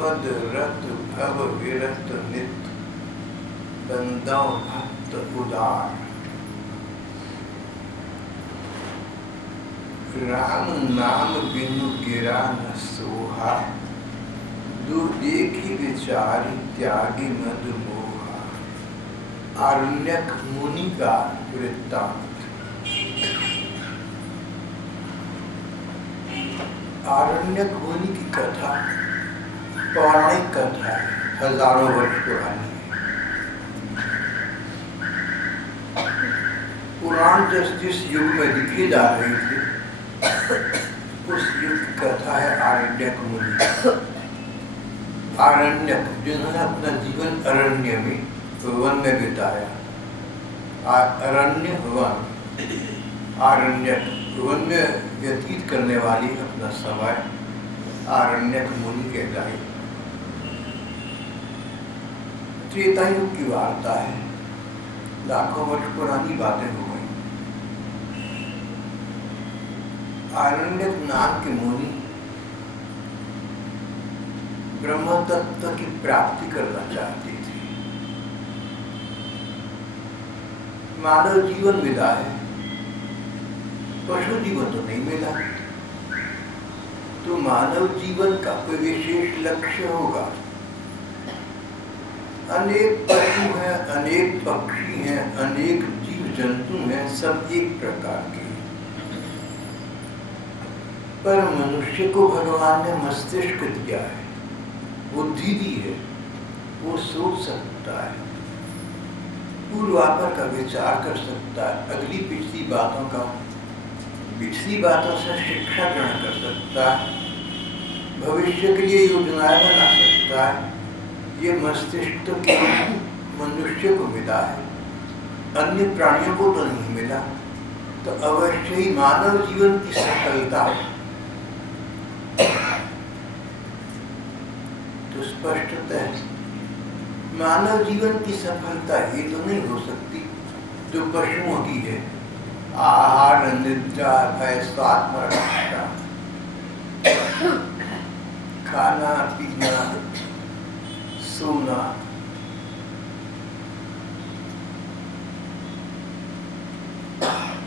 पद रत भव विरत नित बंदौ भक्त उदार। राम नाम बिनु गिरा न सोहा, दुर्देखी विचारी त्यागी मद मोहा। आरण्यक मुनि का वृत्तांत। आरण्यक मुनि की कथा पौराणिक कथा है, हजारों वर्ष पुरानी है। पुराण जिस युग में लिखी जा रही थी उस युग की कथा है आरण्यक मुनि। आरण्यक जिन्होंने अपना जीवन अरण्य में वन में बिताया। अरण्य वन, आरण्यक वन में व्यतीत करने वाली अपना समय आरण्यक मुनि कहलाई। त्रेता युग की वार्ता है, लाखों वर्ष पुरानी बातें हो गई। आरण्यक नाम के मुनि ब्रह्म तत्व की प्राप्ति करना चाहते थे। मानव जीवन मिला है, पशु जीवन तो नहीं मिला। तो मानव जीवन का कोई विशेष लक्ष्य होगा। अनेक पशु हैं, अनेक पक्षी हैं, अनेक जीव जंतु हैं, सब एक प्रकार के। पर मनुष्य को भगवान ने मस्तिष्क दिया है, बुद्धि दी है, वो सोच सकता है, पूर्वापर का विचार कर सकता है, अगली पिछली बातों से शिक्षा ग्रहण कर सकता है, भविष्य के लिए योजनाएं बना सकता है। ये मस्तिष्क तो केवल मनुष्य को मिला है, अन्य प्राणियों को तो नहीं मिला। तो अवश्य ही मानव जीवन की सफलता तो स्पष्टतः मानव जीवन की सफलता ये तो नहीं हो सकती जो पशुओं की है। आहार निद्रा भय स्वात्म रक्षा, खाना पीना सोना,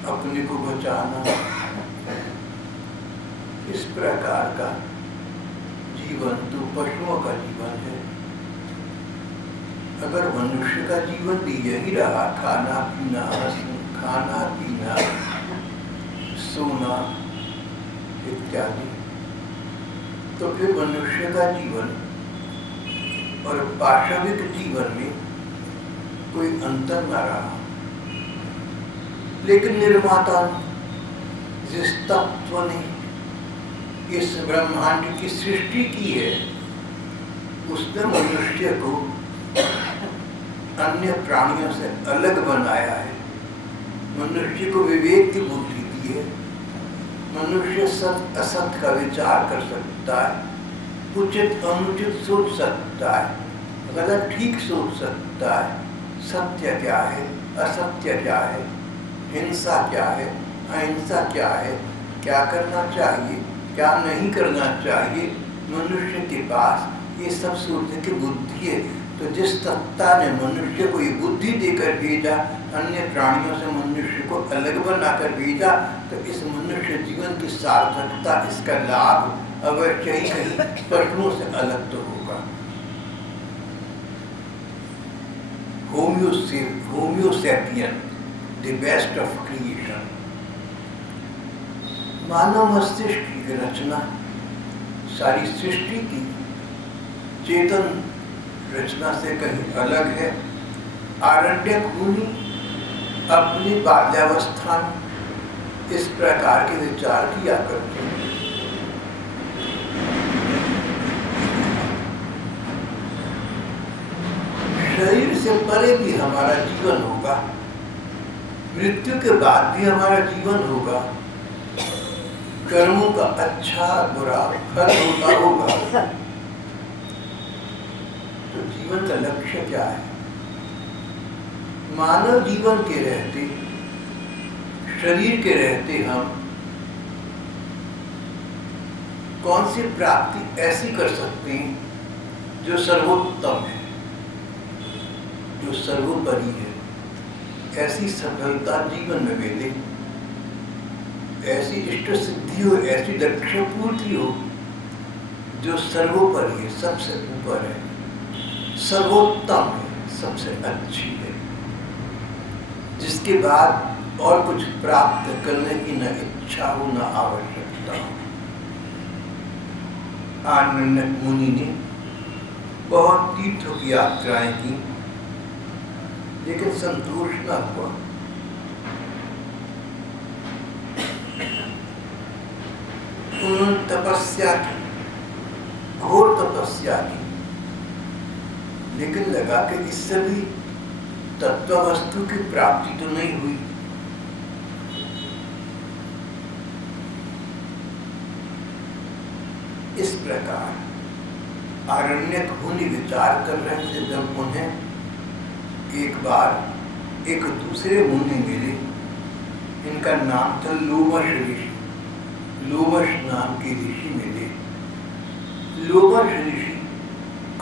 अपने को बचाना, इस प्रकार का जीवन तो पशुओं का जीवन है। अगर मनुष्य का जीवन भी यही रहा, खाना पीना सोना इत्यादि, तो फिर मनुष्य का जीवन और पाशविक जीवन में कोई अंतर न रहा। लेकिन निर्माता जिस तत्व ने इस ब्रह्मांड की सृष्टि की है, उसने मनुष्य को अन्य प्राणियों से अलग बनाया है। मनुष्य को विवेक की बुद्धि दी है। मनुष्य सत्य असत्य का विचार कर सकता है, उचित अनुचित सोच सकता है, गलत ठीक सोच सकता है। सत्य क्या है, असत्य क्या है, हिंसा क्या है, अहिंसा क्या है, क्या करना चाहिए, क्या नहीं करना चाहिए। मनुष्य के पास ये सब सोचने की बुद्धि है। तो जिस सत्ता ने मनुष्य को ये बुद्धि देकर भेजा, अन्य प्राणियों से मनुष्य को अलग बनाकर भेजा, तो इस मनुष्य जीवन की सार्थकता, इसका लाभ अवश्य ही कहीं पशुओं से अलग तो होगा। Homo sapien, the best of creation. मानव मस्तिष्क की रचना सारी सृष्टि की चेतन रचना से कहीं अलग है। आरण्यक मुनि अपनी बाल्यावस्था में इस प्रकार के विचार किया करते हैं। शरीर से परे भी हमारा जीवन होगा, मृत्यु के बाद भी हमारा जीवन होगा, कर्मों का अच्छा बुरा फल होता होगा। तो जीवन का लक्ष्य क्या है? मानव जीवन के रहते, शरीर के रहते हम कौन सी प्राप्ति ऐसी कर सकते हैं जो सर्वोत्तम है, जो सर्वोपरि है, ऐसी सफलता जीवन में मिले, ऐसी इष्ट सिद्धि हो, ऐसी लक्ष्य पूर्ति हो जो सर्वोपरि है, सबसे ऊपर है, सर्वोत्तम है, सबसे अच्छी है, जिसके बाद और कुछ प्राप्त करने की न इच्छा हो न आवश्यकता हो। आनंद मुनि ने बहुत तीर्थों की यात्राएं की, लेकिन संतोष न हुआ। उन्होंने तपस्या की, घोर तपस्या की, लेकिन लगा कि इससे भी तत्व वस्तु की प्राप्ति तो नहीं हुई। इस प्रकार आरण्यक मुनि विचार कर रहे थे जब उन्हें एक बार एक दूसरे मुनि मिले। इनका नाम था लोमश ऋषि। लोमश नाम के ऋषि मिले। लोमश ऋषि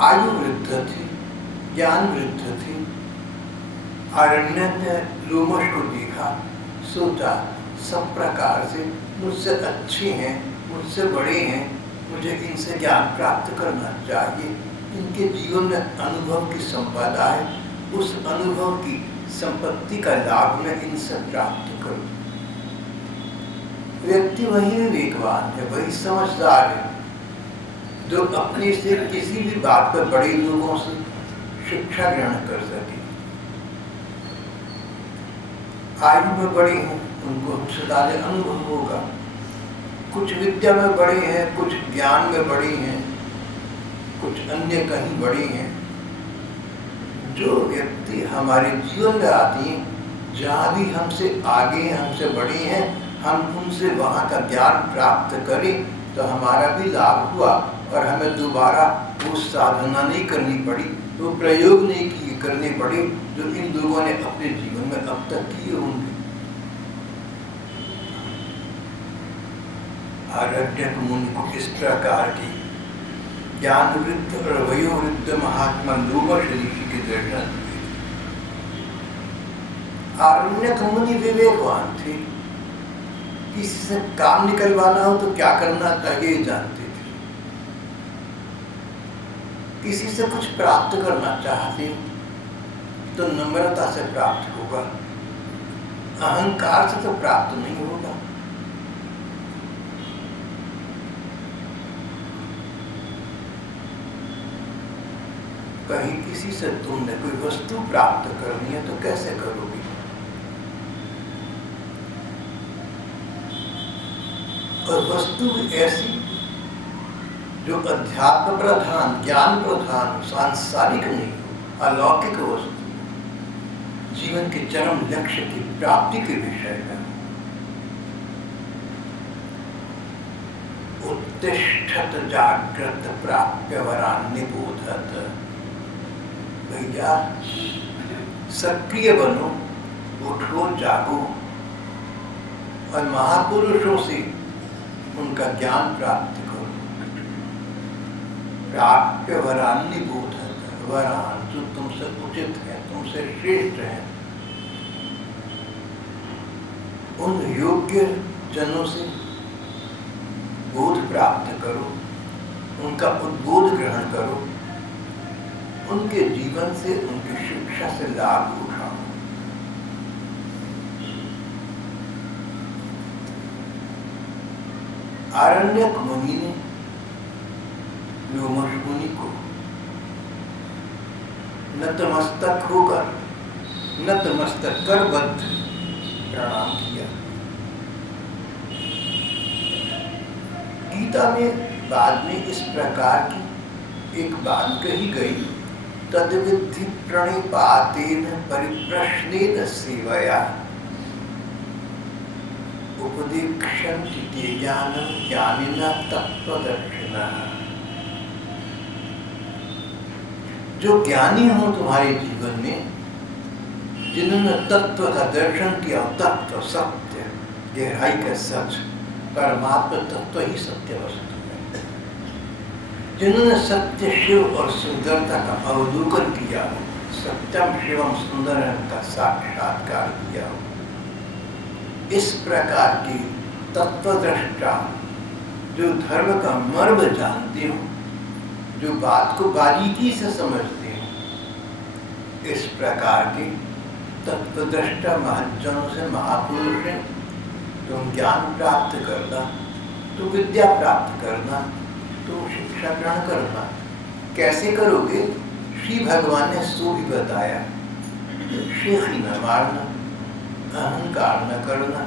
आयु वृद्ध थे, ज्ञान वृद्ध थे। आरण्यक ने लोमश को देखा, सोचा सब प्रकार से मुझसे अच्छे हैं, मुझसे बड़े हैं, मुझे इनसे ज्ञान प्राप्त करना चाहिए। इनके जीवन में अनुभव की संपदा है, उस अनुभव की संपत्ति का लाभ मैं इनसे प्राप्त करूं। व्यक्ति वही विवेकवान है, वही समझदार है जो अपने से किसी भी बात पर बड़े लोगों से शिक्षा ग्रहण कर सके। आयु में बड़े हैं, उनको हमसे ज्यादा अनुभव होगा। कुछ विद्या में बड़े हैं, कुछ ज्ञान में बड़े हैं, कुछ अन्य कहीं बड़े हैं। जो व्यक्ति हमारे जीवन में आती हैं, जहाँ भी हमसे आगे हैं, हमसे बड़े हैं, हम उनसे वहाँ का ज्ञान प्राप्त करें तो हमारा भी लाभ हुआ और हमें दोबारा वो साधना नहीं करनी पड़ी, वो प्रयोग नहीं किए करने पड़े जो इन लोगों ने अपने जीवन में अब तक किए होंगे। आरण्यक मुनि को इस प्रकार की ज्ञान वृद्ध और वयोवृद्ध महात्मा लोमश ऋषि के दर्शन हुए। आरण्यक मुनि विवेकवान थे, किसी से काम निकलवाना हो तो क्या करना चाहिए जानते थे। किसी से कुछ प्राप्त करना चाहते तो नम्रता से प्राप्त होगा, अहंकार से तो प्राप्त नहीं होगा। कहीं किसी से तुमने कोई वस्तु प्राप्त करनी है तो कैसे करोगे? और वस्तु ऐसी जो अध्यात्म प्रधान, ज्ञान प्रधान, सांसारिक नहीं हो, अलौकिक वस्तु, जीवन के चरम लक्ष्य की प्राप्ति के विषय में। उत्तिष्ठत जागृत प्राप्य वरान्य बोधत। भैया सक्रिय बनो, उठो, जागो और महापुरुषों से उनका ज्ञान प्राप्त करो। प्राप्य वरान्य बोधत, वरान जो तुमसे उचित है, तुमसे श्रेष्ठ है, उन योग्य जनों से बोध प्राप्त करो, उनका उद्बोध ग्रहण करो, उनके जीवन से, उनकी शिक्षा से लाभ उठाओ। आरण्यक मुनि ने लोमश मुनि को नतमस्तक होकर, नतमस्तक कर बद्ध प्रणाम किया। गीता में बाद में इस प्रकार की एक बात कही गई, तद्विद्धि प्रणिपातेन परिप्रश्नेन सेवया उपदीक्षन्ति ते ज्ञानं ज्ञानिनः तत्त्वदर्शिनः। जो ज्ञानी हो तुम्हारे जीवन में, जिन्होंने तत्व का दर्शन किया, तत्व सत्य, गहराई का सच, परमात्मा तत्व ही सत्य वस्तु है। जिन्होंने सत्य शिव और सुंदरता का अवलोकन किया हो, सत्यम शिवम सुंदरम का साक्षात्कार किया हो, इस प्रकार की तत्वदृष्टा जो धर्म का मर्म जानते हो, जो बात को बारीकी से समझते हो, इस प्रकार की तत्वदृष्टा महज्जनों से, महापुरुष से तुम ज्ञान प्राप्त करना, तुम विद्या प्राप्त करना, तुम शिक्षा ग्रहण करना। कैसे करोगे? श्री भगवान ने सो भी बताया, शेखी न मारना, अहंकार न करना,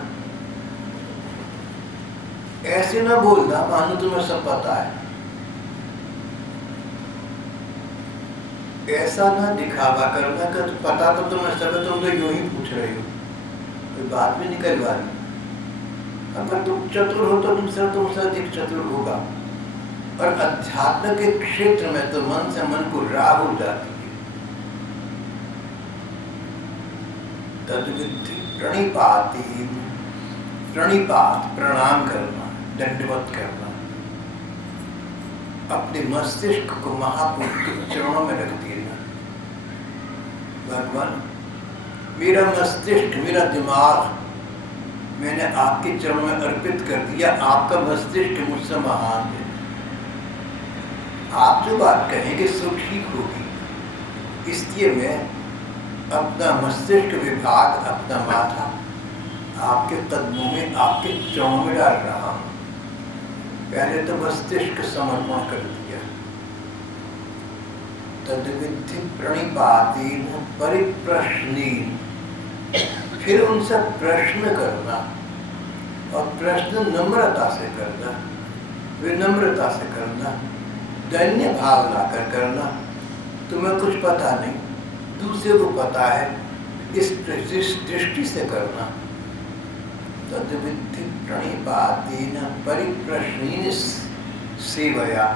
ऐसे न बोलना मानो तुम्हें सब पता है, ऐसा ना दिखावा करना कि पता तो तुम्हें सब है, तुम तो यूं ही पूछ रहे हो, कोई बात भी निकलवा रही। अगर तुम चतुर हो तो दूसरा तुमसे अधिक चतुर होगा, और अध्यात्म के क्षेत्र में तो मन से मन को राह हो जाती है। तद्विद्धि प्रणिपाति, प्रणिपात प्रणाम करना, दंडवत करना, अपने मस्तिष्क को महापुरुष के चरणों में रख देना। भगवान, मेरा मस्तिष्क, मेरा दिमाग मैंने आपके चरणों में अर्पित कर दिया, आपका मस्तिष्क मुझसे महान है, आप जो बात कहेंगे सो ठीक होगी, इसलिए मैं अपना मस्तिष्क विभाग, अपना माथा आपके कदमों में, आपके चरणों में डाल रहा हूं। पहले तो मस्तिष्क समर्पण कर दिया। तद्विद्धि प्रणिपातेन परिप्रश्नेन, फिर उनसे प्रश्न करना, और प्रश्न नम्रता से करना, विनम्रता से करना, दैन्य भाव लाकर करना। तुम्हें कुछ पता नहीं, दूसरे को पता है, इस दृष्टि से करना। तद्विद्धि प्रणिपातेन परिप्रश्नेन सेवया,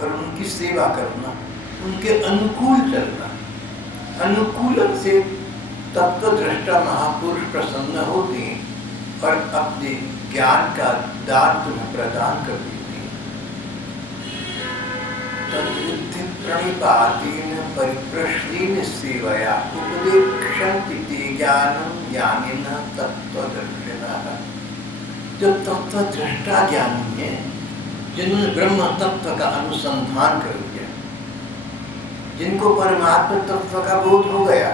और उनकी सेवा करना, उनके अनुकूल चलना। अनुकूलन से तत्वदृष्टा महापुरुष प्रसन्न होते हैं और अपने ज्ञान का दान तुम्हें प्रदान कर देते हैं। तद्विद्धि प्रणिपातेन परिप्रश्नेन सेवया उपदेक्षन्ति ते ज्ञानं ज्ञानिनः तत्वदर्शिनः। जो तत्वदृष्टा ज्ञानी है, जिन्होंने ब्रह्म तत्व का अनुसंधान कर लिया, जिनको परमात्मा तत्व का बोध हो गया,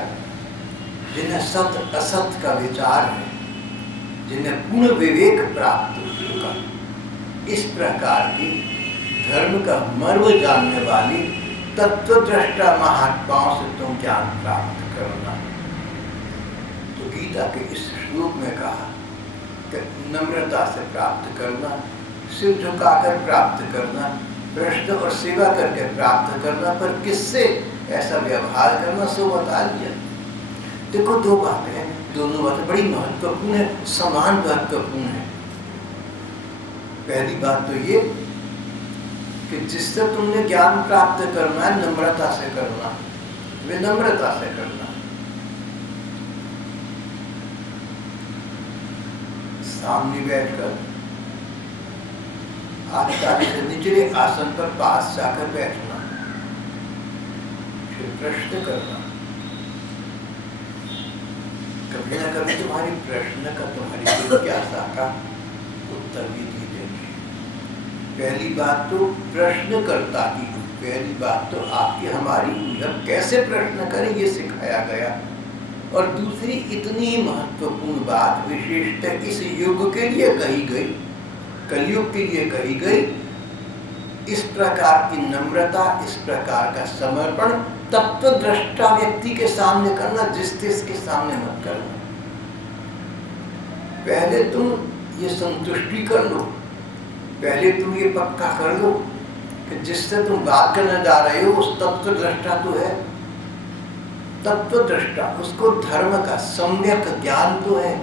जिन्हें सत्य असत्य का विचार है, जिन्हें पूर्ण विवेक प्राप्त हो चुका, इस प्रकार की धर्म का मर्म जानने वाली तत्वदृष्टा महात्माओं से तुम ज्ञान प्राप्त करना। तो गीता के इस श्लोक में कहा कि नम्रता से प्राप्त करना, सिर झुकाकर प्राप्त करना, प्रश्न और सेवा करके प्राप्त करना, पर किससे ऐसा व्यवहार करना सो बता दिया। देखो, दो बातें हैं, दोनों बातें बड़ी महत्वपूर्ण है, समान महत्वपूर्ण है। पहली बात तो ये कि जिससे तुमने ज्ञान प्राप्त करना है, नम्रता से करना, विनम्रता से करना। सामने बैठकर आचार्य से निचले आसन पर पास जाकर बैठना, फिर प्रश्न करना। कभी ना कभी तुम्हारी प्रश्न का, तुम्हारी जिज्ञासा का उत्तर भी दी देंगे। पहली बात तो प्रश्न करता की, पहली बात तो आपकी हमारी, जब कैसे प्रश्न करें ये सिखाया गया। और दूसरी इतनी महत्वपूर्ण बात, विशेषतः इस युग के लिए कही गई, कलयुग के लिए कही गई, इस प्रकार की नम्रता, इस प्रकार का समर्पण तत्वदृष्टा व्यक्ति के सामने करना, जिसके सामने मत करना। पहले तुम ये संतुष्टि कर लो, पहले तुम ये पक्का कर लो कि जिससे तुम बात करने जा रहे हो उस तत्वदृष्टा तो है, तत्वदृष्टा, उसको धर्म का सम्यक ज्ञान तो है।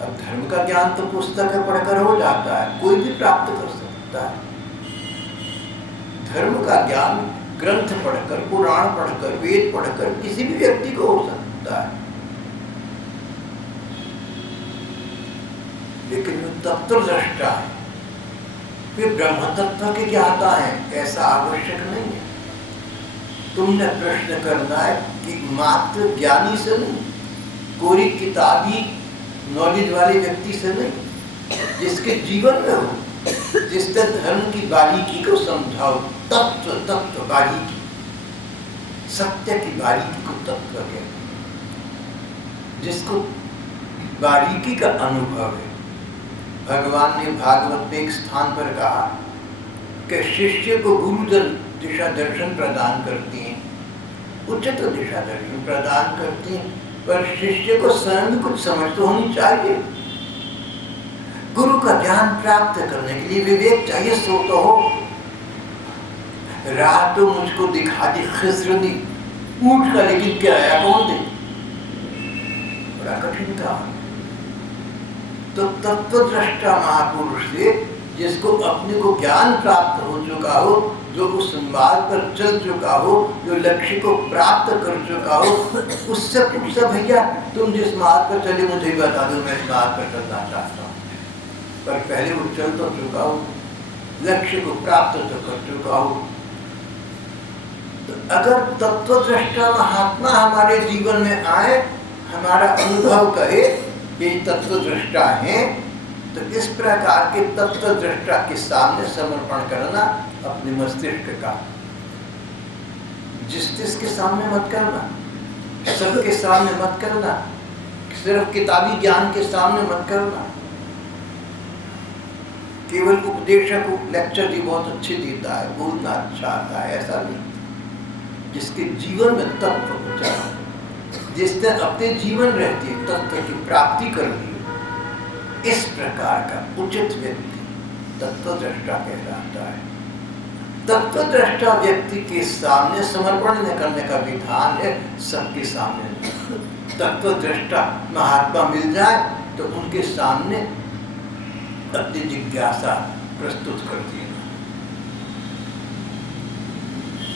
अब धर्म का ज्ञान तो पुस्तक पढ़कर हो जाता है, कोई भी प्राप्त कर सकता है। धर्म का ज्ञान ग्रंथ पढ़कर, पुराण पढ़कर, वेद पढ़कर किसी भी व्यक्ति को हो सकता है, लेकिन वो तत्वदृष्टा है, वे ब्रह्म तत्व के ज्ञाता हैं, ऐसा आवश्यक नहीं है। तुमने प्रश्न करना है कि मात्र ज्ञानी से नहीं, कोई किताबी नॉलेज वाले व्यक्ति से नहीं, जिसके जीवन में हो, जिसने धर्म की बारीकी को समझाओ, तत्व बारीकी, सत्य की बारीकी को तत्व है, जिसको बारीकी का अनुभव है। भगवान ने भागवत में एक स्थान पर कहा कि शिष्य को गुरुजन दिशा दर्शन प्रदान करती हैं, उचित दिशा दर्शन प्रदान करती हैं, पर शिष्य को स्वयं कुछ समझ तो होनी चाहिए। गुरु का ज्ञान प्राप्त करने के लिए विवेक चाहिए, सो तो हो। राह तो मुझको दिखा दी खिस्रनी ऊंट का, लेकिन किराया कौन दे? बड़ा कठिन काम। तो तत्वद्रष्टा महापुरुष से, जिसको अपने को ज्ञान प्राप्त हो चुका हो, जो उस मार्ग पर चल चुका हो, जो लक्ष्य को प्राप्त कर चुका हो, उससे पूछा भैया तुम जिस मार्ग पर चले मुझे बता दो, मैं इस मार्ग पर चलना चाहता हूँ। पर पहले वो चल तो चुका हो, लक्ष्य को प्राप्त तो कर चुका हो। तो अगर तत्वद्रष्टा महात्मा हमारे जीवन में आए, हमारा अनुभव कहे ये तत्वद्रष्टा हैं, तो इस प्रकार के तत्वद्रष्टा के सामने समर्पण करना अपने मस्तिष्क का। जिसके सामने मत करना, सबके सामने मत करना, सिर्फ किताबी ज्ञान के सामने मत करना। केवल उपदेशक लेक्चर भी बहुत अच्छे देता है, बोलना अच्छा आता है, ऐसा नहीं। जिसके जीवन में तत्व होता है, जिसने अपने जीवन रहते तत्व की प्राप्ति कर ली, इस प्रकार का उचित व्यक्ति तत्वद्रष्टा कहलाता है। तत्वद्रष्टा व्यक्ति के सामने समर्पण करने का विधान है, सबके सामने नहीं। तत्वद्रष्टा महात्मा मिल जाए तो उनके सामने अपनी जिज्ञासा प्रस्तुत कर देना।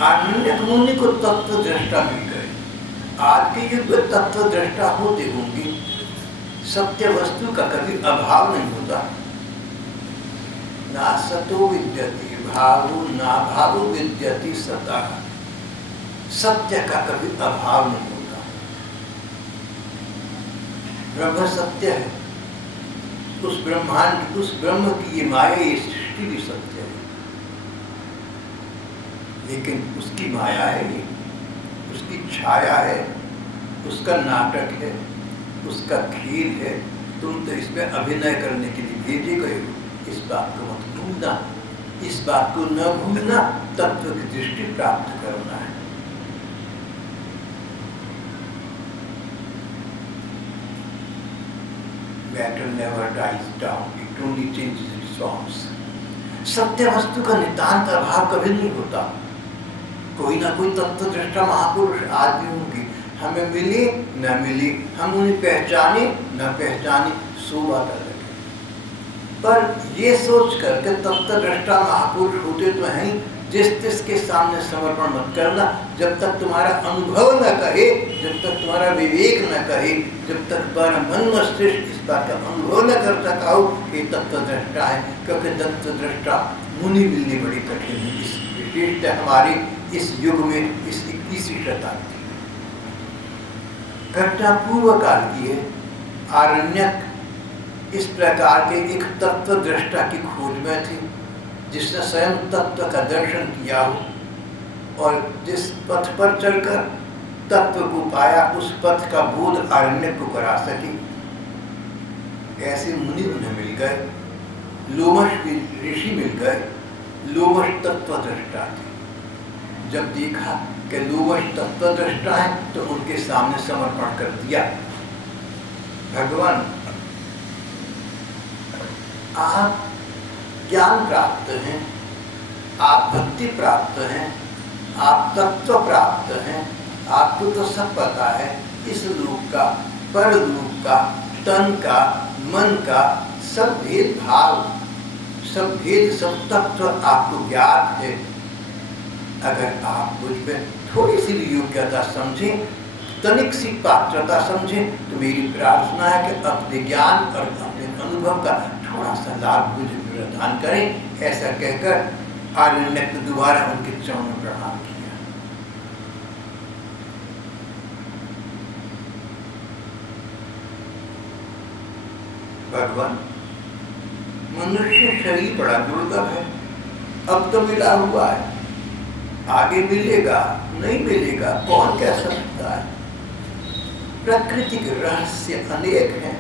आरण्यक मुनि को तत्वद्रष्टा मिल गए। आज के युग में तत्वद्रष्टा होते होंगे, सत्य वस्तु का कभी अभाव नहीं होता। ना सतो विद्यति भावो ना भावो विद्यति सतः। सत्य का कभी अभाव नहीं होता। ब्रह्म सत्य है, उस ब्रह्मांड, उस ब्रह्म की ये माया, ये सृष्टि भी सत्य है, लेकिन उसकी माया है ये, उसकी छाया है, उसका नाटक है, उसका खेल है। तुम तो इसमें अभिनय करने के लिए भेजे गए हो। इस बात को मत भूलना, इस बात को न भूलना, तत्व की दृष्टि प्राप्त करना है। Matter never dies down, it only changes its forms. सत्य वस्तु का नितांत अभाव कभी नहीं होता। कोई ना कोई तत्वद्रष्टा महापुरुष आज भी होंगे, हमें मिले न मिले, हम उन्हें पहचाने न पहचाने, सो बात अलग है। पर ये सोच करके तत्वद्रष्टा महापुरुष होते तो हैं, जिसके सामने समर्पण मत करना जब तक तुम्हारा अनुभव न कहे, जब तक तुम्हारा विवेक न कहे, जब तक तुम्हारा मन मस्तिष्क इस बात का अनुभव न कर सका हो कि तत्वद्रष्टा है। क्योंकि तत्वद्रष्टा मुनि मिलने बड़ी कठिन है, इस विशेषता हमारे इस युग में, इस 21वीं शताब्दी। घटना पूर्व काल की है। आरण्यक इस प्रकार के एक तत्वद्रष्टा की खोज में थे, जिसने स्वयं तत्व का दर्शन किया हो और जिस पथ पर चलकर तत्व को पाया, उस पथ का बोध आरण्यक को करा सके। ऐसे मुनि उन्हें मिल गए, लोमश ऋषि मिल गए। लोमश तत्वद्रष्टा थे। जब देखा कि लोमश तत्वद्रष्टा है तो उनके सामने समर्पण कर दिया। भगवान, आप ज्ञान प्राप्त हैं, आप भक्ति प्राप्त हैं, आप तत्व प्राप्त हैं, आपको तो सब पता है, इस लोक का, परलोक का, तन का, मन का सब भेद भाव, सब भेद, सब तत्व आपको ज्ञात है। अगर आप मुझ में थोड़ी सी भी योग्यता समझें, तनिक सी पात्रता समझें, तो मेरी प्रार्थना है कि अपने ज्ञान और अपने अनुभव का थोड़ा सा लाभ मुझे प्रदान करें। ऐसा कहकर आरण्यक ने दोबारा उनके चरणों में प्रणाम किया। भगवान, मनुष्य शरीर बड़ा दुर्लभ है, अब तो मिला हुआ है, आगे मिलेगा नहीं मिलेगा कौन कह सकता है। प्रकृति के रहस्य अनेक हैं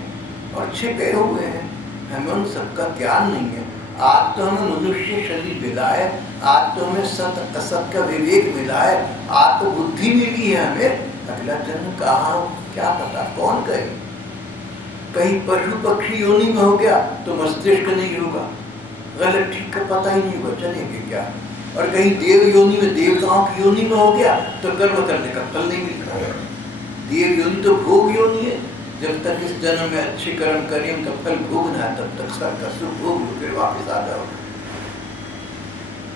और छिपे हुए हैं, हमें उन सबका ज्ञान नहीं है। आज तो हमें मनुष्य शरीर मिला है, आज तो हमें सत्य असत का विवेक मिला है, आज तो बुद्धि मिली है हमें, अगला जन्म कहाँ क्या पता, कौन कहे। कहीं पशु पक्षी योनि में हो गया तो मस्तिष्क नहीं होगा, गलत ठीक का पता ही नहीं होगा, चलेंगे क्या। और कहीं देव योनि में, देवताओं की योनि में हो गया तो कर्म करने का फल नहीं मिलता। देव योनि तो भोग योनि है, जब तक इस जन्म में अच्छे कर्म करें उनका फल भोगना है, तब तक सबका सुख भोग फिर वापस आ जाओ।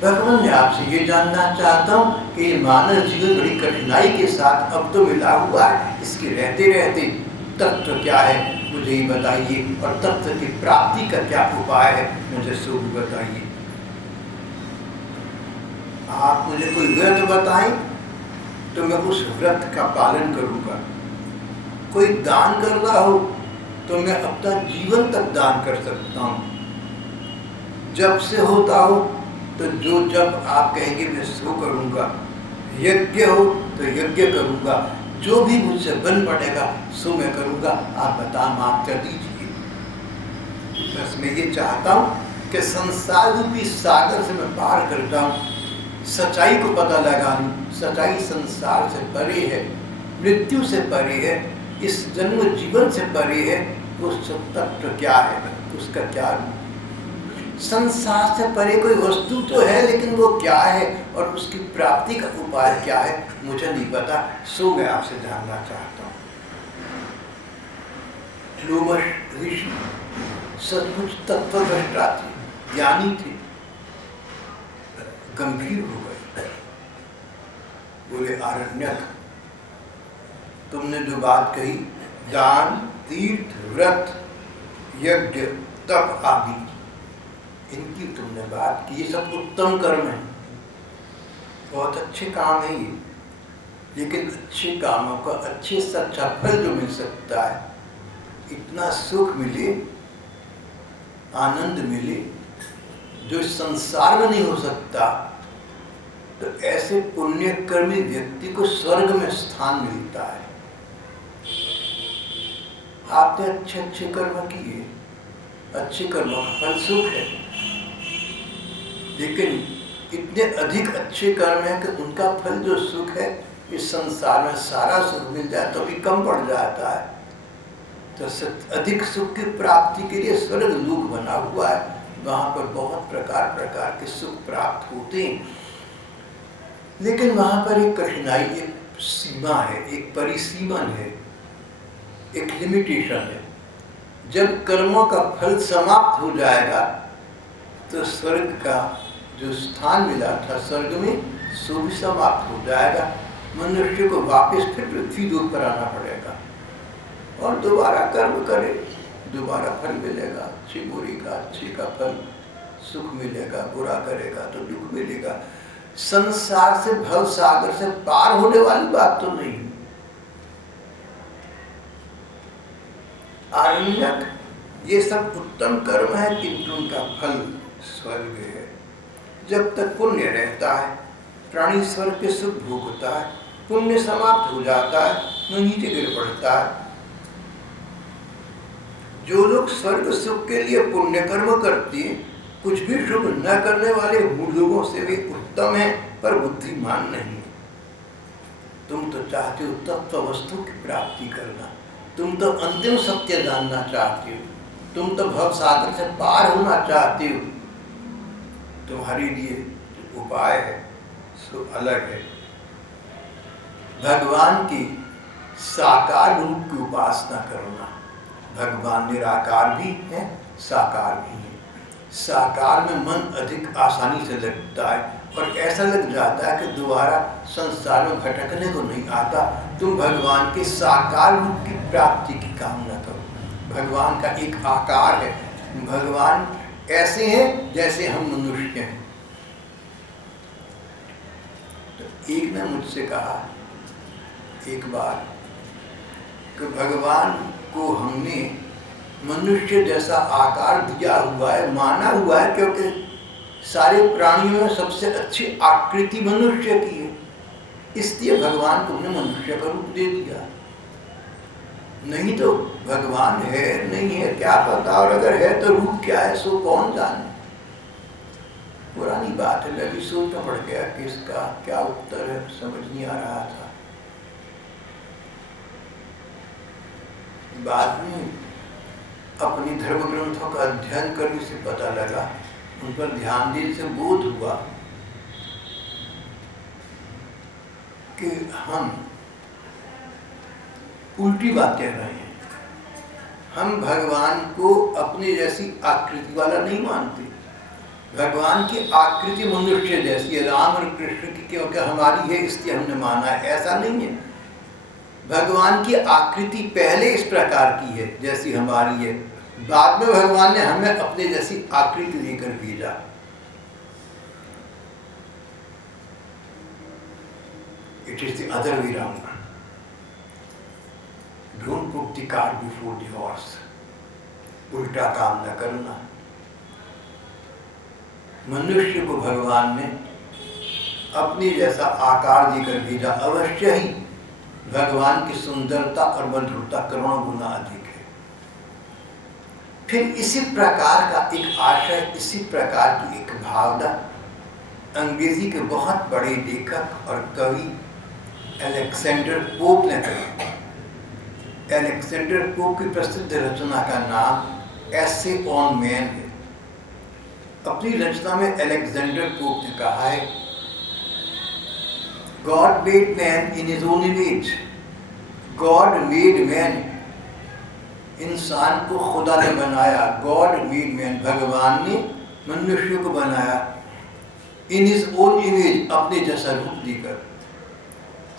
भगवान ने आपसे ये जानना चाहता हूँ कि ये मानव जीवन बड़ी कठिनाई के साथ अब तो मिला हुआ है, इसके रहते रहते तत्व क्या है मुझे ही बताइए, और तत्व की प्राप्ति का क्या उपाय है मुझे सो भी बताइए। आप मुझे कोई व्रत बताएं तो मैं उस व्रत का पालन करूंगा, कोई दान करना हो तो मैं अपना जीवन तक दान कर सकता हूँ, जब से होता हो तो जो जब आप कहेंगे मैं सो करूंगा, यज्ञ हो तो यज्ञ करूंगा, जो भी मुझसे बन पड़ेगा सो मैं करूंगा, आप बता माफ कर दीजिए। बस मैं ये चाहता हूँ कि संसार रूपी सागर से मैं पार कर जाऊं, सच्चाई को पता लगा लूं। सच्चाई संसार से परे है, मृत्यु से परे है, इस जन्म जीवन से परे है। वो तत्व क्या है, उसका क्या रूप, संसार से परे कोई वस्तु तो है लेकिन वो क्या है और उसकी प्राप्ति का उपाय क्या है मुझे नहीं पता, सो मैं आपसे जानना चाहता हूँ। लोमश ऋषि सचमुच तत्वदृष्टा थे, ज्ञानी थे, गंभीर हो गए। बोले आरण्यक, तुमने जो बात कही, दान तीर्थ व्रत यज्ञ तप आदि, इनकी तुमने बात की, ये सब उत्तम कर्म है, बहुत अच्छे काम है ये, लेकिन अच्छे कामों का अच्छे सच्चा फल जो मिल सकता है, इतना सुख मिले, आनंद मिले जो संसार में नहीं हो सकता, तो ऐसे पुण्यकर्मी व्यक्ति को स्वर्ग में स्थान मिलता है। आपने अच्छे अच्छे कर्म किए, अच्छे कर्मों का फल सुख है, लेकिन इतने अधिक अच्छे कर्म है कि उनका फल जो सुख है इस संसार में सारा सुख मिल जाए तो भी कम पड़ जाता है। तो अधिक सुख की प्राप्ति के लिए स्वर्ग लोक बना हुआ है, वहाँ पर बहुत प्रकार प्रकार के सुख प्राप्त होते हैं, लेकिन वहाँ पर एक कठिनाई, एक सीमा है, एक परिसीमन है, एक लिमिटेशन है। जब कर्मों का फल समाप्त हो जाएगा तो स्वर्ग का जो स्थान मिला था स्वर्ग में, सो भी समाप्त हो जाएगा। मनुष्य को वापस फिर पृथ्वी लोक पर आना पड़ेगा और दोबारा कर्म करे, दोबारा फल मिलेगा, अच्छी बुरी का अच्छी का फल, सुख मिलेगा, बुरा करेगा तो दुख मिलेगा। संसार से भव सागर से पार होने वाली बात तो नहीं। आरण्यक, ये सब उत्तम कर्म है किंतु उनका फल स्वर्ग है। जब तक पुण्य रहता है प्राणी स्वर्ग के सुख भोगता है, पुण्य समाप्त हो जाता है तो नीचे गिर पड़ता है। जो लोग स्वर्ग सुख के लिए पुण्य कर्म करते हैं, कुछ भी शुभ न करने वाले मूढ़ लोगों से भी उत्तम है, पर बुद्धिमान नहीं। तुम तो चाहते हो तत्व वस्तु की प्राप्ति करना, तुम तो अंतिम सत्य जानना चाहते हो, तुम तो भव सागर से पार होना चाहते हो। तुम्हारे लिए जो उपाय है सो अलग है। भगवान की साकार रूप की उपासना करना। भगवान निराकार भी है, साकार भी है। साकार में मन अधिक आसानी से लगता है और ऐसा लग जाता है कि दोबारा संसार में भटकने को नहीं आता। तुम भगवान के साकार रूप की प्राप्ति की कामना करो। भगवान का एक आकार है, भगवान ऐसे हैं जैसे हम मनुष्य हैं। तो एक ने मुझसे कहा एक बार कि भगवान को हमने मनुष्य जैसा आकार दिया हुआ है, माना हुआ है, क्योंकि सारे प्राणियों में सबसे अच्छी आकृति मनुष्य की है, इसलिए भगवान को हमने मनुष्य का रूप दे दिया। नहीं तो भगवान है नहीं है क्या पता, और अगर है तो रूप क्या है सो कौन जाने। पुरानी बात है, मैं भी सोचना पड़ गया कि इसका क्या उत्तर है, समझ नहीं आ रहा था। बाद में अपनी धर्म ग्रंथों का अध्ययन करने से पता लगा, उन पर ध्यान देने से बोध हुआ कि हम उल्टी बात कह रहे हैं। हम भगवान को अपने जैसी आकृति वाला नहीं मानते। भगवान की आकृति मनुष्य जैसी है, राम और कृष्ण की क्योंकि हमारी है इसलिए हमने माना है, ऐसा नहीं है। भगवान की आकृति पहले इस प्रकार की है जैसी हमारी है, बाद में भगवान ने हमें अपने जैसी आकृति देकर भेजा। It is the other way round. Don't put the cart before the horse. उल्टा काम न करना। मनुष्य को भगवान ने अपने जैसा आकार देकर भेजा। अवश्य ही भगवान की सुंदरता और मधुरता करोड़ों गुना अधिक है। फिर इसी प्रकार का एक आशय, इसी प्रकार की एक भावना अंग्रेजी के बहुत बड़े लेखक और कवि अलेक्जेंडर पोप ने कही। अलेक्जेंडर पोप की प्रसिद्ध रचना का नाम एसे ऑन मैन है। अपनी रचना में अलेक्जेंडर पोप ने कहा है, God made man in his own image. God made man. इंसान को खुदा ने बनाया। God made man. भगवान ने मनुष्य को बनाया in his own image, अपने जैसा रूप देकर।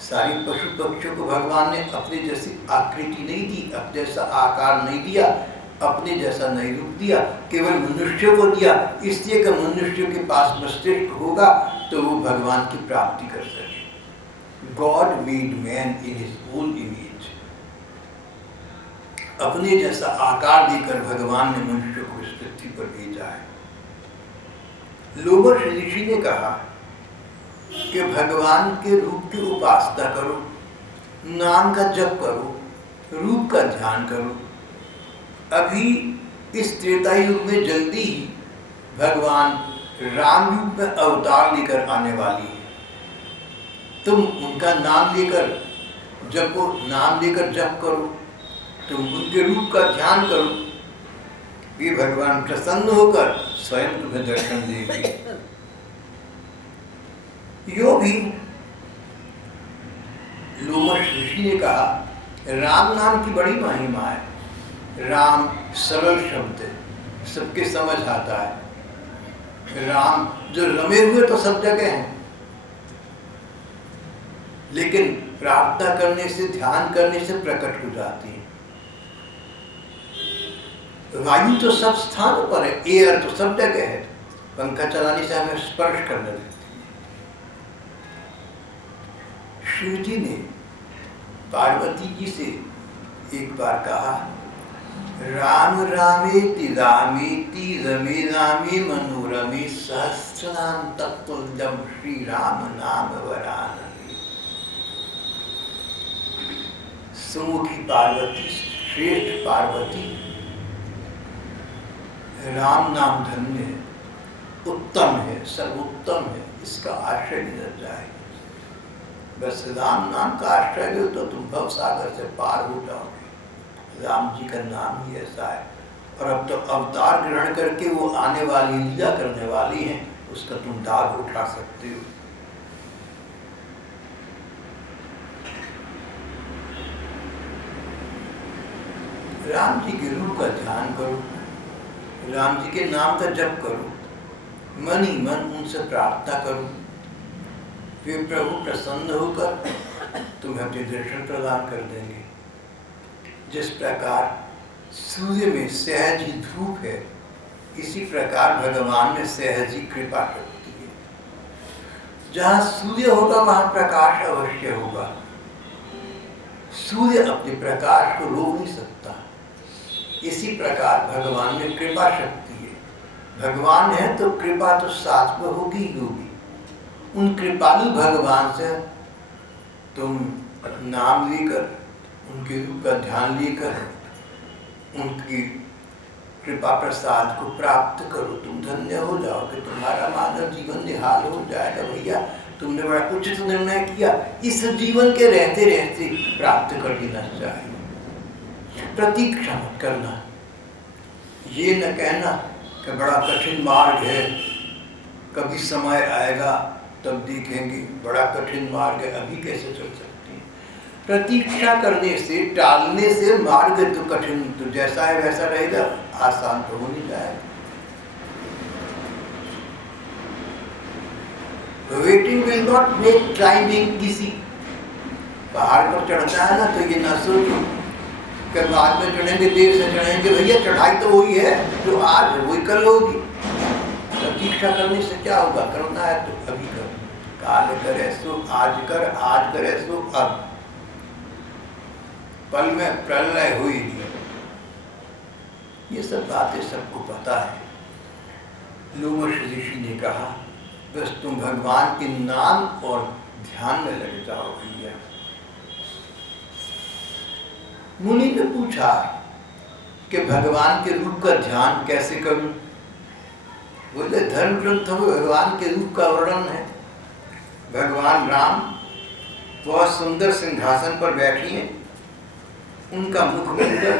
सारी पशु पक्षियों को भगवान ने अपने जैसी आकृति नहीं दी, अपने जैसा आकार नहीं दिया, अपने जैसा नहीं रूप दिया, केवल मनुष्य को दिया, इसलिए कि मनुष्य के पास मस्तिष्क होगा तो वो भगवान की प्राप्ति कर सके। God made man in his own image. अपने जैसा आकार देकर भगवान ने मनुष्य को इस पृथ्वी पर भेजा है। लोबर ऋषि ने कहा कि भगवान के रूप की उपासना करो, नाम का जप करो, रूप का ध्यान करो। अभी इस त्रेता युग में जल्दी ही भगवान राम रूप में अवतार लेकर आने वाली है। तुम उनका नाम लेकर जपो, नाम लेकर जप करो, तुम उनके रूप का ध्यान करो, ये भगवान प्रसन्न होकर स्वयं तुम्हें दर्शन देंगे। यो भी लोमश ऋषि ने कहा, राम नाम की बड़ी महिमा है। राम सरल शब्द है, सबके समझ आता है। राम जो रमे हुए तो सब जगह हैं, लेकिन प्रार्थना करने से, ध्यान करने से प्रकट हो जाती है। वायु तो सब स्थानों पर है, एयर तो सब जगह है, पंखा चलाने से हमें स्पर्श करने लगती है। शिव जी ने पार्वती जी से एक बार कहा, राम रामेति रामेति रमे रामे मनोरमे सहस्रनाम तत्तुल्यं श्री राम नाम वरानने। सुमुखी पार्वती, श्रेष्ठ पार्वती, राम नाम धन्य है, उत्तम है, सर्वोत्तम है, इसका आश्रय मिल जाए। बस राम नाम का आश्रय लो तो तुम भव सागर से पार हो जाओगे। राम जी का नाम ही ऐसा है। और अब तो अवतार ग्रहण करके वो आने वाली लीला करने वाली हैं, उसका तुम दाग उठा सकते हो। राम जी के रूप का ध्यान करो, राम जी के नाम का जप करो, मन ही मन उनसे प्रार्थना करो, वे प्रभु प्रसन्न होकर तुम्हें अपने दर्शन प्रदान कर देंगे। जिस प्रकार सूर्य में सहज ही धूप है, इसी प्रकार भगवान में सहजी कृपा शक्ति है। जहाँ सूर्य होगा वहाँ प्रकाश अवश्य होगा। सूर्य अपने प्रकाश को रोक नहीं सकता। इसी प्रकार भगवान में कृपा शक्ति है। भगवान है तो कृपा तो साथ में होगी ही होगी। उन कृपालु भगवान से तुम नाम लेकर, उनके रूप का ध्यान लेकर, उनकी कृपा प्रसाद को प्राप्त करो, तुम धन्य हो जाओगे। तुम्हारा मानव जीवन निहाल हो जाएगा। भैया तुमने बड़ा उचित निर्णय किया। इस जीवन के रहते रहते प्राप्त कर लेना चाहिए। प्रतीक्षा मत करना। ये न कहना कि बड़ा कठिन मार्ग है, कभी समय आएगा तब देखेंगे, बड़ा कठिन मार्ग है, अभी कैसे चल सकते हैं। प्रतीक्षा करने से, टालने से मार्ग तो कठिन, तो जैसा है वैसा रहेगा, आसान तो हो नहीं जाएगा। Waiting will not make climbing easy. पहाड़ पर चढ़ता है ना तो ये ना सोचो कि बाद में चढ़ेंगे, देर से चढ़ेंगे। भैया चढ़ाई तो वही है जो आज है, वही कल होगी। प्रतीक्षा करने से क्या होगा? करना है तो अभी कर। काल करे सो आज कर, आज करे सो अब। पल में प्रलय हुई नहीं। ये सब बातें सबको पता है। लोमश ऋषि ने कहा बस तुम भगवान के नाम और ध्यान में लग जाओ भैया। मुनि ने पूछा कि भगवान के रूप का ध्यान कैसे करूं? बोले धर्म ग्रंथों में भगवान के रूप का वर्णन है। भगवान राम बहुत सुंदर सिंहासन पर बैठी हैं। उनका मुखमंडल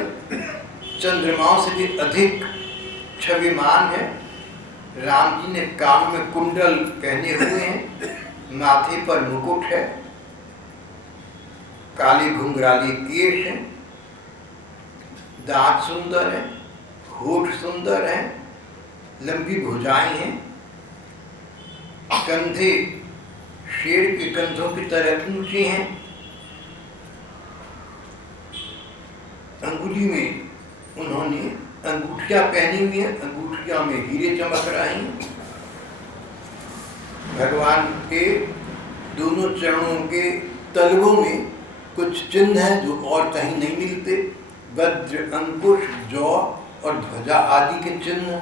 चंद्रमाओं से भी अधिक छविमान है। राम जी ने कान में कुंडल पहने हुए हैं, माथे पर मुकुट है, काली घुंघराली केश है, दांत सुंदर है, होठ सुंदर है, लंबी भुजाएं हैं, कंधे शेर के कंधों की तरह ऊंचे हैं, अंगुली में उन्होंने अंगूठियां पहनी हुई हैं, अंगूठियां में हीरे चमक रहे हैं। भगवान के दोनों चरणों के तलवों में कुछ चिन्ह हैं जो और कहीं नहीं मिलते। वज्र, अंकुश, जौ और ध्वजा आदि के चिन्ह।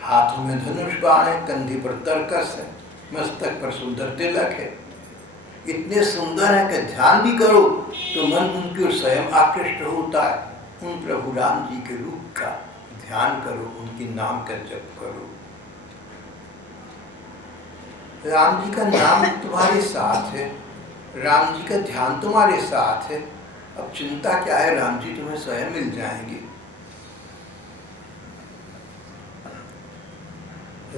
हाथों में धनुष बाण है, कंधे पर तरकस है, मस्तक पर सुंदर तिलक है। इतने सुंदर है कि ध्यान भी करो तो मन उनकी ओर स्वयं आकृष्ट होता है। उन प्रभु राम जी के रूप का ध्यान करो, उनके नाम का जप करो। राम जी का नाम तुम्हारे साथ है, राम जी का ध्यान तुम्हारे साथ है। अब चिंता क्या है? राम जी तुम्हें स्वयं मिल जाएंगे।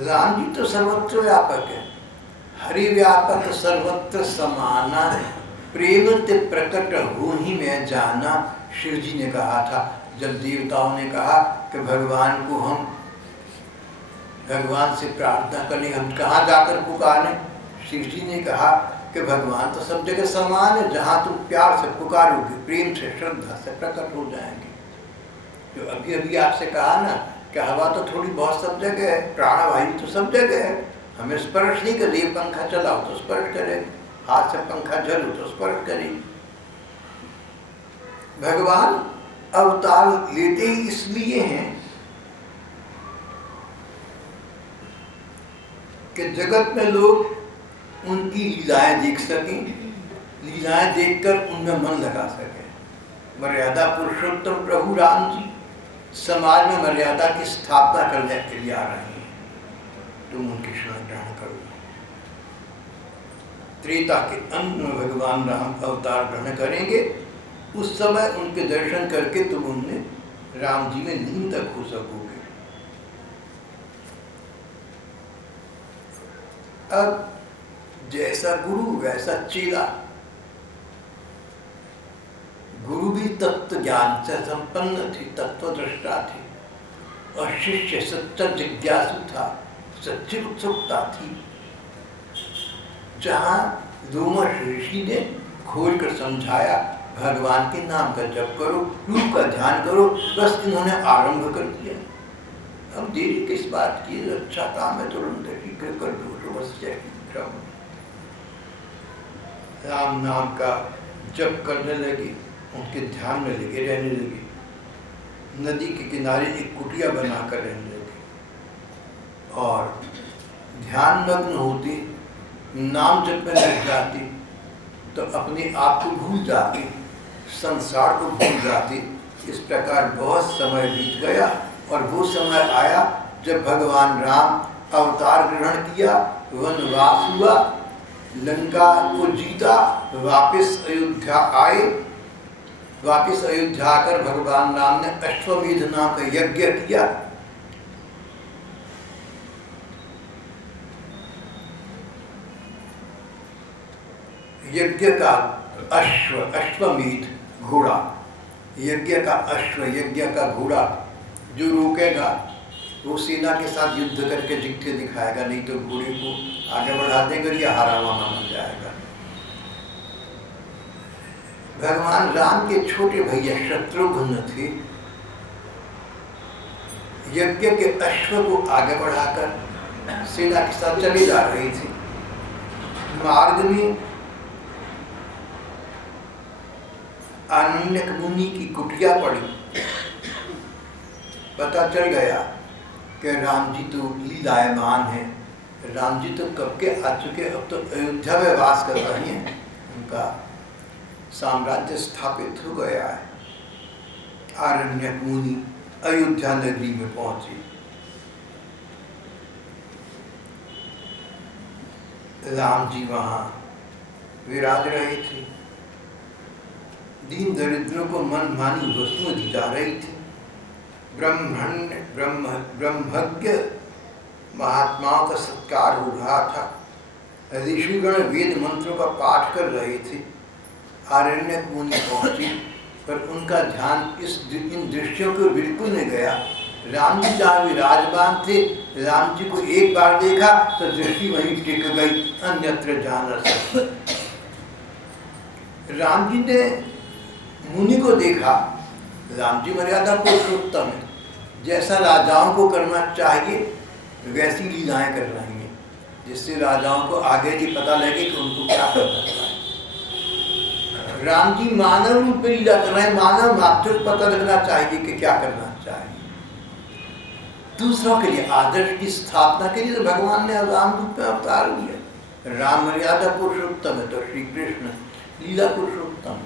राम जी तो सर्वत्र व्यापक है। हरि व्यापक सर्वत्र समाना, प्रेम ते प्रकट हो ही मैं जाना। शिव जी ने कहा था जब देवताओं ने कहा कि भगवान को हम भगवान से प्रार्थना करने, हम कहाँ जाकर पुकारें? शिव जी ने कहा कि भगवान तो सब जगह समान है, जहाँ तुम प्यार से पुकारोगे, प्रेम से, श्रद्धा से प्रकट हो जाएंगे। जो अभी अभी आपसे कहा ना कि हवा तो थोड़ी बहुत सब जगह है, प्राणवायु तो सब जगह है, हमें स्पर्श नहीं करे। पंखा चलाओ तो स्पर्श करे, हाथ से पंखा झलो तो स्पर्श करे। भगवान अवतार लेते ही इसलिए हैं कि जगत में लोग उनकी लीलाएं देख सकें, लीलाएं देखकर उनमें मन लगा सकें। मर्यादा पुरुषोत्तम प्रभु राम जी समाज में मर्यादा की स्थापना करने के लिए आ रहे हैं। तुम उनकी शरण ग्रहण करो। त्रेता के अंत में भगवान राम अवतार ग्रहण करेंगे। उस समय उनके दर्शन करके तुम उनमें राम जी में लीन तक हो सकोगे। अब जैसा गुरु वैसा चेला। गुरु भी तत्व ज्ञान से संपन्न थे, तत्वदृष्टा थे, और शिष्य सच्चा जिज्ञासु था, सच्ची उत्सुकता थी। जहाँ लोमश ऋषि ने खोज कर समझाया भगवान के नाम का जप करो, रूप का ध्यान करो, बस इन्होंने आरंभ कर दिया। अब देरी किस बात की, अच्छा काम है तुरंत शीघ्र कर दो, तो बस क्रम। राम नाम का जप करने लगी, उनके ध्यान में लगे रहने लगी। नदी के किनारे एक कुटिया बनाकर रहने लगी और ध्यान मग्न होती, नाम जप में लग जाती तो अपने आप को भूल जाती, संसार को भूल जाती। इस प्रकार बहुत समय बीत गया और वो समय आया जब भगवान राम अवतार ग्रहण किया, वनवास हुआ, लंका को जीता, वापस अयोध्या आए। वापस अयोध्या आकर भगवान राम ने अश्वमेध नाम का यज्ञ किया। यज्ञ का अश्वमेध घोड़ा, यज्ञ का अश्व, यज्ञ का घोड़ा जो रोकेगा वो सेना के साथ युद्ध करके जित्ते दिखाएगा, नहीं तो घोड़े को आगे बढ़ा देगा या हारा हुआ माना जाएगा। भगवान राम के छोटे भैया शत्रुघ्न थे, यज्ञ के अश्व को आगे बढ़ाकर सेना के साथ चले जा रहे थे। मार्ग में आरण्यक मुनि की कुटिया पड़ी। पता चल गया कि राम जी तो लीलायमान है, राम जी तो कब के आ चुके, अब तो अयोध्या में वास कर रहे हैं, उनका साम्राज्य स्थापित हो गया है। आरण्यक मुनि अयोध्या नगरी में पहुंचे। राम जी वहां विराज रहे थे, दीन दरिद्रों को मनमानी वस्तुएं दी जा रही थी। ब्रह्मज्ञ महात्माओं का सत्कार हो रहा था, ऋषिगण वेद मंत्रों का पाठ कर रहे थे। आरण्यक मुनि पहुंचे पर उनका ध्यान इन दृश्यों को बिल्कुल नहीं गया। राम जी जहाँ विराजमान थे, राम जी को एक बार देखा तो दृष्टि वहीं टिक गई, अन्यत्र जान न सकी। राम जी ने मुनि को देखा। राम जी मर्यादा पुरुषोत्तम है, जैसा राजाओं को करना चाहिए वैसी लीलाएं कर रही हैं, जिससे राजाओं को आगे ही पता लगे कि उनको क्या करना चाहिए। राम जी मानव रूप में लीला कर रहे हैं, मानव मात्र पता लगना चाहिए कि क्या करना चाहिए। दूसरों के लिए आदर्श की स्थापना के लिए तो भगवान ने राम रूप में अवतार लिया। राम मर्यादा पुरुषोत्तम है तो श्री कृष्ण लीला पुरुषोत्तम।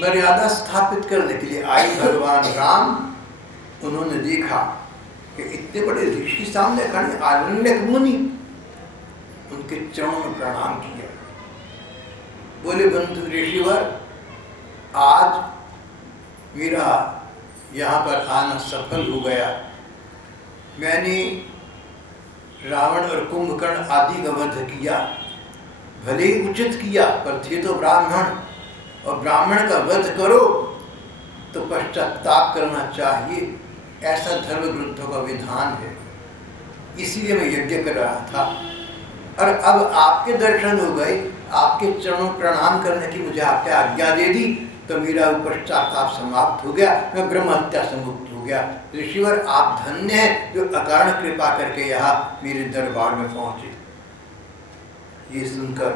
मर्यादा स्थापित करने के लिए आए भगवान राम। उन्होंने देखा कि इतने बड़े ऋषि सामने खड़े, आरण्यक मुनि, उनके चरणों में प्रणाम किया। बोले बंधु ऋषिवर, आज मेरा यहाँ पर आना सफल हो गया। मैंने रावण और कुंभकर्ण आदि का वध किया, भले ही उचित किया, पर थे तो ब्राह्मण, और ब्राह्मण का वध करो तो पश्चाताप करना चाहिए, ऐसा धर्म ग्रंथों का विधान है। इसीलिए मैं यज्ञ कर रहा था और अब आपके दर्शन हो गए, आपके चरणों प्रणाम करने की मुझे आपने आज्ञा दे दी तो मेरा पश्चाताप समाप्त हो गया, मैं ब्रह्म हत्या से मुक्त हो गया। ऋषिवर आप धन्य हैं जो अकारण कृपा करके यहाँ मेरे दरबार में पहुँचे। ये सुनकर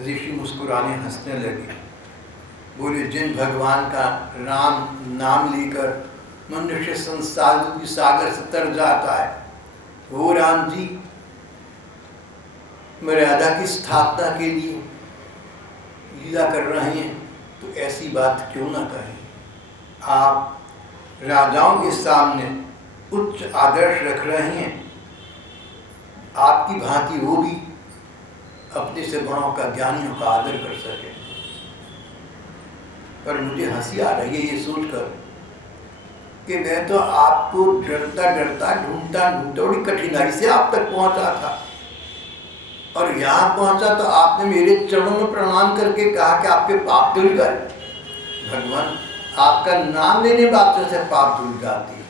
ऋषि मुस्कुराने हंसने लगे। बोले जिन भगवान का राम नाम लेकर मनुष्य संसार की सागर से तर जाता है, वो राम जी मर्यादा की स्थापना के लिए लीला कर रहे हैं, तो ऐसी बात क्यों ना करें। आप राजाओं के सामने उच्च आदर्श रख रहे हैं, आपकी भांति वो भी अपने से बड़ों का, ज्ञानियों का आदर कर सके। पर मुझे हंसी आ रही है ये सोचकर कि मैं तो आपको डरता डरता ढूंढता बड़ी कठिनाई से आप तक पहुंचा था, और यहाँ पहुंचा तो आपने मेरे चरणों में प्रणाम करके कहा कि आपके पाप धुल गए। भगवान, आपका नाम लेने मात्र से पाप धुल जाती है।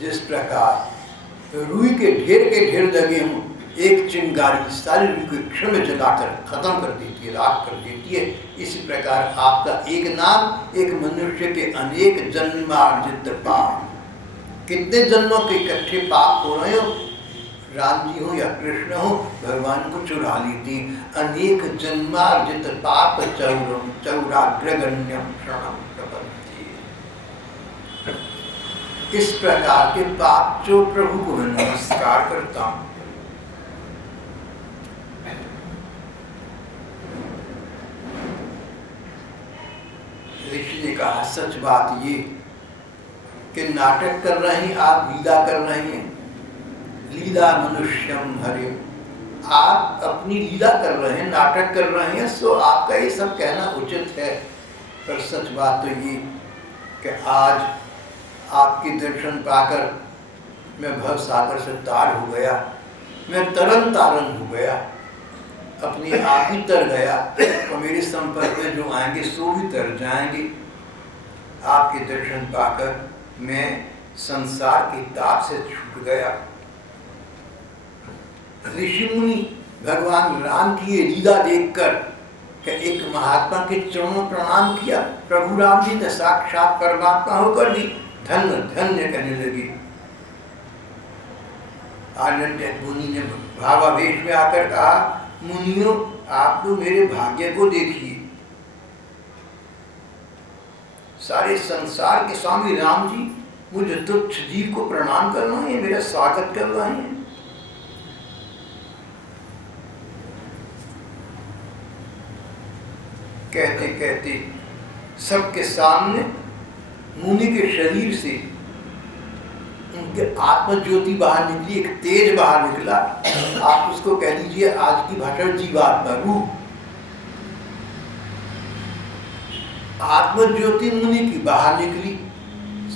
जिस प्रकार रुई के ढेर लगे हों, एक चिंगारी सारी रुई को क्षण में जलाकर खत्म कर देती है, राख कर देती है, इसी प्रकार आपका एक नाम एक मनुष्य के अनेक जन्मार्जित पाप कितने जन्मों के इकट्ठे पाप हो रहे हो, राम जी हो या कृष्ण हो, भगवान को चुरा ली थी। अनेक जन्मार्जित पाप चौराग्रगण्यम शरणम प्रपद्ये। इस प्रकार के पाप जो प्रभु को मैं नमस्कार करता हूं। ऋषि ने कहा सच बात ये कि नाटक कर रहे हैं आप, लीला कर रहे हैं, लीला मनुष्यम हरे, आप अपनी लीला कर रहे हैं, नाटक कर रहे हैं, सो आपका ये सब कहना उचित है। पर सच बात तो ये कि आज आपके दर्शन पाकर मैं भव सागर से तार हो गया, मैं तरन तारन हो गया, अपने आप ही तर गया, और मेरे संपर्क में जो आएंगे सो भी तर जाएंगे। आपके दर्शन पाकर मैं संसार के ताप से छूट गया। ऋषि मुनि भगवान राम की ये लीला देखकर कि एक महात्मा के चरणों प्रणाम किया, प्रभु राम जी ने साक्षात परमात्मा होकर भी धन्य धन्य कहने लगे। आनंद मुनि ने भावावेश में आकर कहा, मुनियों आप तो मेरे भाग्य को देखिए, सारे संसार के स्वामी राम जी मुझे तुच्छ जीव को प्रणाम कर रहे हैं, मेरा स्वागत कर रहे हैं। कहते कहते सबके सामने मुनि के शरीर से उनके आत्म ज्योति बाहर निकली, एक तेज बाहर निकला। आप उसको कह लीजिए आज की भाषा जीवात्मा रूप। आत्म ज्योति मुनि की बाहर निकली,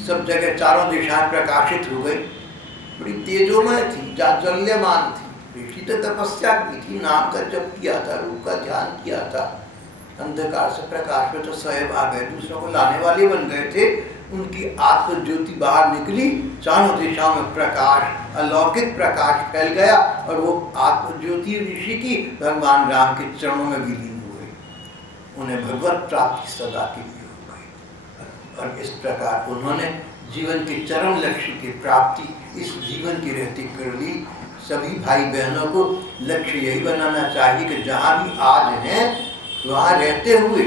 सब जगह चारों दिशाएं प्रकाशित हो गई, बड़ी तेजोमय थी, जाज्वल्यमान थी। ऋषि तो तपस्या की थी, नाम का जप किया था, रूप का ध्यान किया था, अंधकार से प्रकाश में तो स्वयं आ गए, दूसरों को लाने वाले बन गए थे। उनकी आत्म ज्योति बाहर निकली, चारों दिशाओं में प्रकाश, अलौकिक प्रकाश फैल गया, और वो आत्म ज्योति ऋषि की भगवान राम के चरणों में विलीन हो गई। उन्हें भगवत प्राप्ति सदा के लिए हो गई, और इस प्रकार उन्होंने जीवन के चरम लक्ष्य की प्राप्ति इस जीवन की रहती कर ली। सभी भाई बहनों को लक्ष्य यही बनाना चाहिए कि जहाँ भी आज हैं वहाँ रहते हुए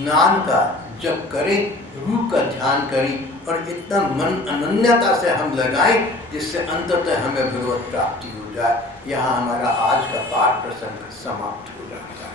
नाम का जप करें, रूप का ध्यान करें, और इतना मन अनन्यता से हम लगाएं जिससे अंततः हमें भगवत प्राप्ति हो जाए। यहाँ हमारा आज का पाठ प्रसंग समाप्त हो जाता है।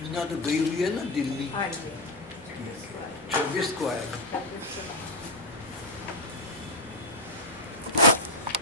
हीना तो गई हुई है ना दिल्ली, हाँ जी 26 को आएगी। 26